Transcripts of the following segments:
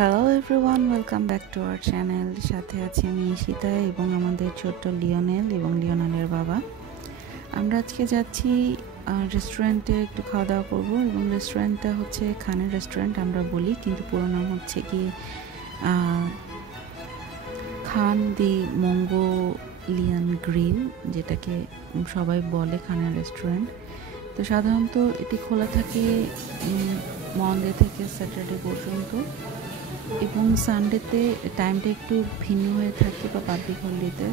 Hello everyone, welcome back to our channel. সাথে আছি আমি ঈশিতা এবং আমাদের ছোট্ট লিওনেল এবং লিওনেলের বাবা। আমরা আজকে যাচ্ছি রেস্টুরেন্টে একটু খাওয়া দাওয়া করবো এবং রেস্টুরেন্টটা হচ্ছে খানের রেস্টুরেন্ট আমরা বলি, কিন্তু পুরো নাম হচ্ছে কি খান দি মঙ্গোলিয়ান গ্রিল, যেটাকে সবাই বলে খানের রেস্টুরেন্ট। তো সাধারণত এটি খোলা থাকে মন্ডে থেকে স্যাটারডে পর্যন্ত এবং সানডেতে টাইমটা একটু ভিন্ন হয়ে থাকে বা পাবলিক হলিডেতে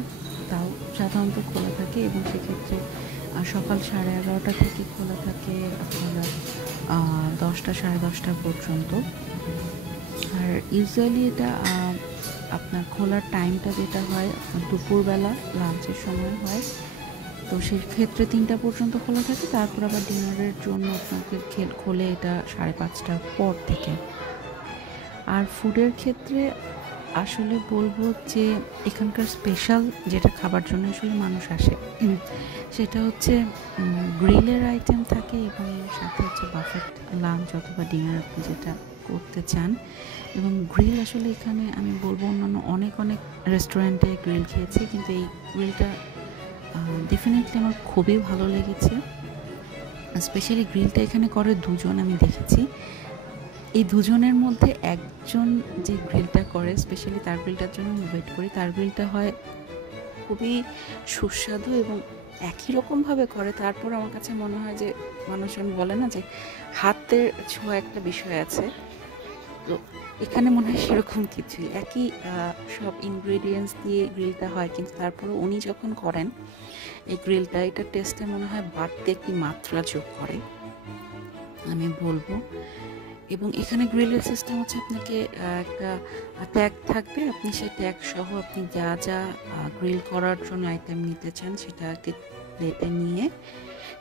তাও সাধারণত খোলা থাকে এবং সেক্ষেত্রে সকাল 11:30 থেকে খোলা থাকে আপনারা 10টা 10:30 পর্যন্ত। আর ইউজুয়ালি এটা আপনার খোলার টাইমটা যেটা হয় আপনার দুপুরবেলা লাঞ্চের সময় হয়, তো সেক্ষেত্রে 3টা পর্যন্ত খোলা থাকে। তারপর আবার ডিনারের জন্য আপনাকে খোলে এটা 5:30টার পর থেকে। আর ফুডের ক্ষেত্রে আসলে বলবো যে এখানকার স্পেশাল যেটা খাবার জন্য আসলে মানুষ আসে সেটা হচ্ছে গ্রিলের আইটেম থাকে এবং সাথে হচ্ছে বাফেট লাঞ্চ অথবা ডিনার আপনি যেটা করতে চান। এবং গ্রিল আসলে এখানে আমি বলবো অন্যান্য অনেক রেস্টুরেন্টে গ্রিল খেয়েছি, কিন্তু এই গ্রিলটা ডেফিনেটলি আমার খুবই ভালো লেগেছে। স্পেশালি গ্রিলটা এখানে করে দুজন আমি দেখেছি। এই দুজনের মধ্যে একজন যে গ্রিলটা করে, স্পেশালি তার গ্রিলটার জন্য আমি ওয়েট করি। তার গ্রিলটা হয় খুবই সুস্বাদু এবং একই রকমভাবে করে। তারপর আমার কাছে মনে হয় যে মানুষজন বলে না যে হাতের ছোঁয়া একটা বিষয় আছে, তো এখানে মনে হয় সেরকম কিছুই, একই সব ইনগ্রেডিয়েন্টস দিয়ে গ্রিলটা হয়, কিন্তু তারপরে উনি যখন করেন এই গ্রিলটা, এটা টেস্টে মনে হয় বাড়তি একটি মাত্রা যোগ করে আমি বলবো। এবং এখানে গ্রিলের সিস্টেম হচ্ছে আপনাকে একটা ট্যাগ থাকবে, আপনি সেই ট্যাগ সহ আপনি যা যা গ্রিল করার জন্য আইটেম নিতে চান সেটা একটি প্লেটে নিয়ে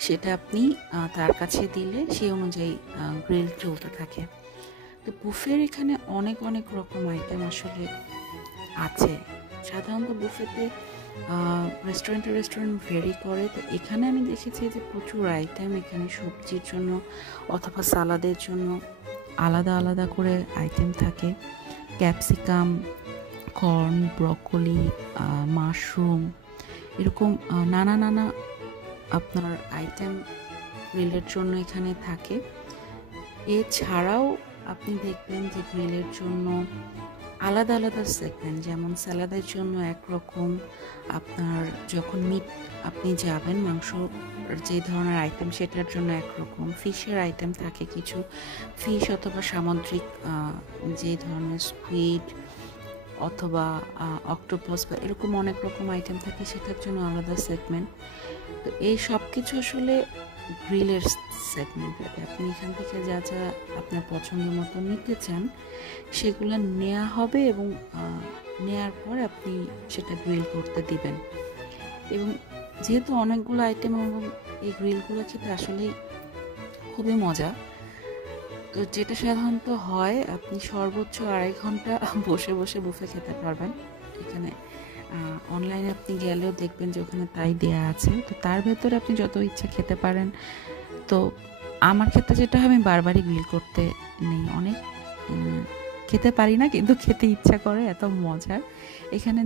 সেটা আপনি তার কাছে দিলে সেই অনুযায়ী গ্রিল চলতে থাকে। তো বুফের এখানে অনেক রকম আইটেম আসলে আছে। সাধারণত বুফেতে রেস্টুরেন্ট ভেরি করে, তো এখানে আমি দেখেছি যে প্রচুর আইটেম, এখানে সবজির জন্য অথবা সালাদের জন্য আলাদা করে আইটেম থাকে। ক্যাপসিকাম, কর্ন, ব্রকলি, মাশরুম, এরকম নানা আপনার আইটেম গ্রিলের জন্য এখানে থাকে। এছাড়াও আপনি দেখবেন যে গ্রিলের জন্য আলাদা সেগমেন্ট, যেমন স্যালাদের জন্য একরকম, আপনার যখন মিট আপনি যাবেন মাংস যে ধরনের আইটেম সেটার জন্য একরকম, ফিশের আইটেম থাকে কিছু, ফিশ অথবা সামুদ্রিক যে ধরনের স্কুইড অথবা অক্টোপাস বা এরকম অনেক রকম আইটেম থাকে, সেটার জন্য আলাদা সেগমেন্ট। তো এই সব কিছু আসলে গ্রিলের সেগমেন্টে আপনি এখান থেকে যা যা আপনার পছন্দ মতো নিতে চান সেগুলো নেওয়া হবে এবং নেওয়ার পর আপনি সেটা গ্রিল করতে দিবেন। এবং যেহেতু অনেকগুলো আইটেম এবং এই গ্রিলগুলো খেতে আসলেই খুবই মজা, তো যেটা সাধারণত হয় আপনি সর্বোচ্চ 2.5 ঘন্টা বসে বুফে খেতে পারবেন। এখানে অনলাইনে আপনি গেলেও দেখবেন যে ওখানে তাই দেয়া আছে, তো তার ভেতরে আপনি যত ইচ্ছা খেতে পারেন। তো আমার ক্ষেত্রে যেটা হয়, আমি বারবারই গ্রিল করতে নেই, অনেক খেতে পারি না কিন্তু খেতে ইচ্ছা করে, এত মজার এখানে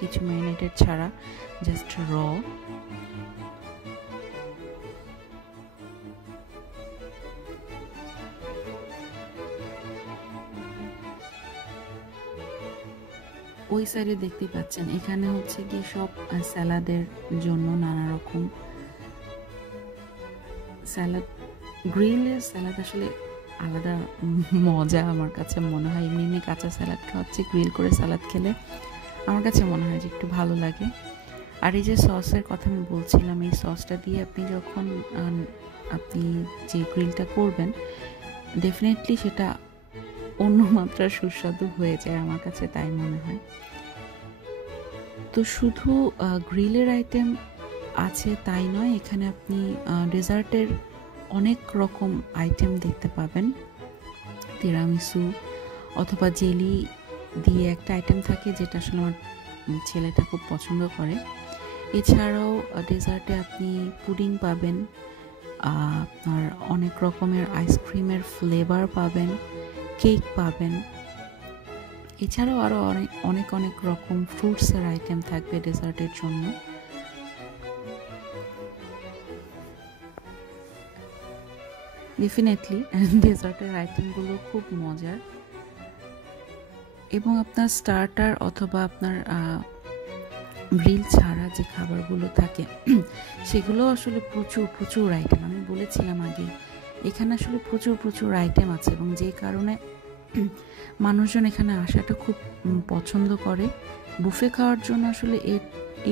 কিছু ম্যারিনেটেড ছাড়া, জাস্ট র। ওই সাইডে দেখতে পাচ্ছেন এখানে হচ্ছে কি সব স্যালাদের জন্য নানা রকম স্যালাড। গ্রিলের স্যালাড আসলে আলাদা মজা আমার কাছে মনে হয়। এমনি কাঁচা স্যালাড খাওয়ার চেয়ে গ্রিল করে স্যালাড খেলে আমার কাছে মনে হয় যে একটু ভালো লাগে। আর এই যে সসের কথা আমি বলছিলাম, এই সসটা দিয়ে আপনি যখন আপনি যে গ্রিলটা করবেন, ডেফিনেটলি সেটা অন্য মাত্রার সুস্বাদু হয়ে যায়, আমার কাছে তাই মনে হয়। তো শুধু গ্রিলের আইটেম আছে তাই নয়, এখানে আপনি ডেজার্টের অনেক রকম আইটেম দেখতে পাবেন। তিরামিসু অথবা জেলি দিয়ে একটা আইটেম থাকে যেটা আসলে আমার ছেলেটা খুব পছন্দ করে। এছাড়াও ডেজার্টে আপনি পুডিং পাবেন, আপনার অনেক রকমের আইসক্রিমের ফ্লেভার পাবেন, কেক পাবেন। এছাড়াও আরও অনেক অনেক রকম ফ্রুটসের আইটেম থাকবে ডেজার্টের জন্য। ডেফিনেটলি ডেজার্টের আইটেমগুলো খুব মজার, এবং আপনার স্টার্টার অথবা আপনার গ্রিল ছাড়া যে খাবারগুলো থাকে সেগুলো আসলে প্রচুর প্রচুর আইটেম। আমি বলেছিলাম আগে এখানে আসলে প্রচুর প্রচুর আইটেম আছে, এবং যে কারণে মানুষজন এখানে আসাটা খুব পছন্দ করে বুফে খাওয়ার জন্য। আসলে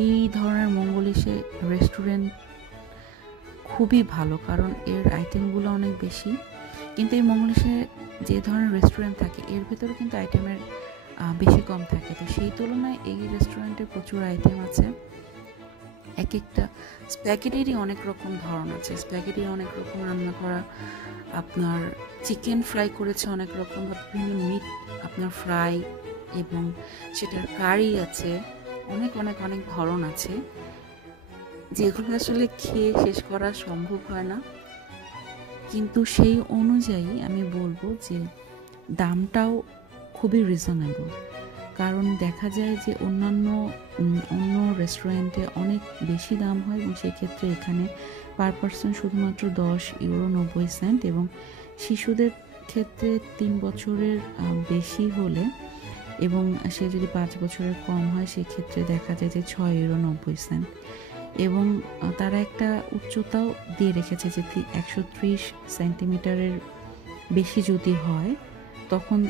এই ধরনের মঙ্গোলিয়ান রেস্টুরেন্ট খুবই ভালো, কারণ এর আইটেমগুলো অনেক বেশি। কিন্তু এই মঙ্গোলিয়ায় যে ধরনের রেস্টুরেন্ট থাকে এর ভেতরে কিন্তু আইটেমের বেশি কম থাকে। তো সেই তুলনায় এই রেস্টুরেন্টে প্রচুর আইটেম আছে। এক একটা স্প্যাগেটিরই অনেক রকম ধরন আছে, স্প্যাগেটি অনেক রকম রান্না করা, আপনার চিকেন ফ্রাই করেছে অনেক রকম, বিভিন্ন মিট আপনার ফ্রাই, এবং সেটার কারি আছে, অনেক অনেক অনেক ধরন আছে যেগুলো আসলে খেয়ে শেষ করা সম্ভব হয় না। কিন্তু সেই অনুযায়ী আমি বলবো যে দামটাও খুবই রিজনেবল, কারণ দেখা যায় যে অন্য রেস্টুরেন্টে অনেক বেশি দাম হয়, এবং সেক্ষেত্রে এখানে পার পার্সন শুধুমাত্র 10 ইউরো 90 সেন্ট, এবং শিশুদের ক্ষেত্রে 3 বছরের বেশি হলে এবং সে যদি 5 বছরের কম হয় সেক্ষেত্রে দেখা যায় যে 6 ইউরো 90 সেন্ট। এবং তারা একটা উচ্চতাও দিয়ে রেখেছে যে 130 সেন্টিমিটারের বেশি যদি হয় তখন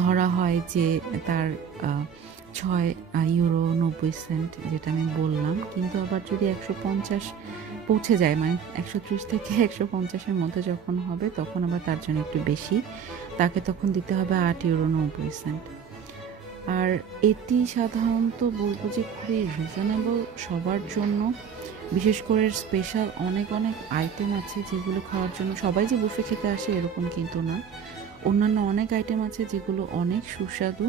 ধরা হয় যে তার 6 ইউরো 90 সেন্ট, যেটা আমি বললাম। কিন্তু আবার যদি 150 পৌঁছে যায়, মানে 130 থেকে 150-এর মধ্যে যখন হবে তখন আবার তার জন্য একটু বেশি, তাকে তখন দিতে হবে 8 ইউরো 90 সেন্ট। আর এটি সাধারণত বলবো যে খুবই রিজনেবল সবার জন্য। বিশেষ করে স্পেশাল অনেক অনেক আইটেম আছে যেগুলো খাওয়ার জন্য সবাই যে বুফে খেতে আসে এরকম কিন্তু না, অন্যান্য অনেক আইটেম আছে যেগুলো অনেক সুস্বাদু।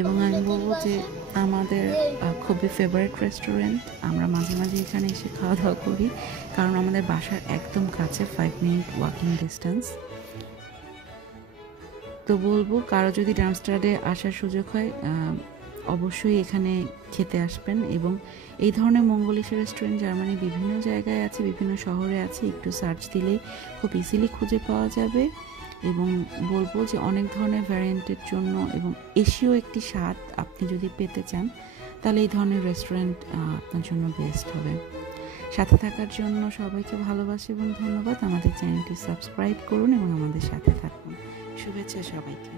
এবং আমি বলবো যে আমাদের খুবই ফেভারিট রেস্টুরেন্ট, আমরা মাঝে মাঝে এখানে এসে খাওয়া দাওয়া করি, কারণ আমাদের বাসার একদম কাছে, 5 মিনিট ওয়াকিং ডিস্টেন্স। তো বলবো কারো যদি ডার্মস্টাডে আসার সুযোগ হয় অবশ্যই এখানে খেতে আসবেন। এবং এই ধরনের মঙ্গোলিয়ান রেস্টুরেন্ট জার্মানির বিভিন্ন জায়গায় আছে, বিভিন্ন শহরে আছে, একটু সার্চ দিলেই খুব ইজিলি খুঁজে পাওয়া যাবে। এবং বলবো যে অনেক ধরনের ভ্যারিয়েন্টের জন্য এবং এশীয় একটি স্বাদ আপনি যদি পেতে চান তাহলে এই ধরনের রেস্টুরেন্ট আপনার জন্য বেস্ট হবে। সাথে থাকার জন্য সবাইকে ভালোবাসি এবং ধন্যবাদ। আমাদের চ্যানেলটি সাবস্ক্রাইব করুন এবং আমাদের সাথে থাকুন। শুভেচ্ছা সবাইকে।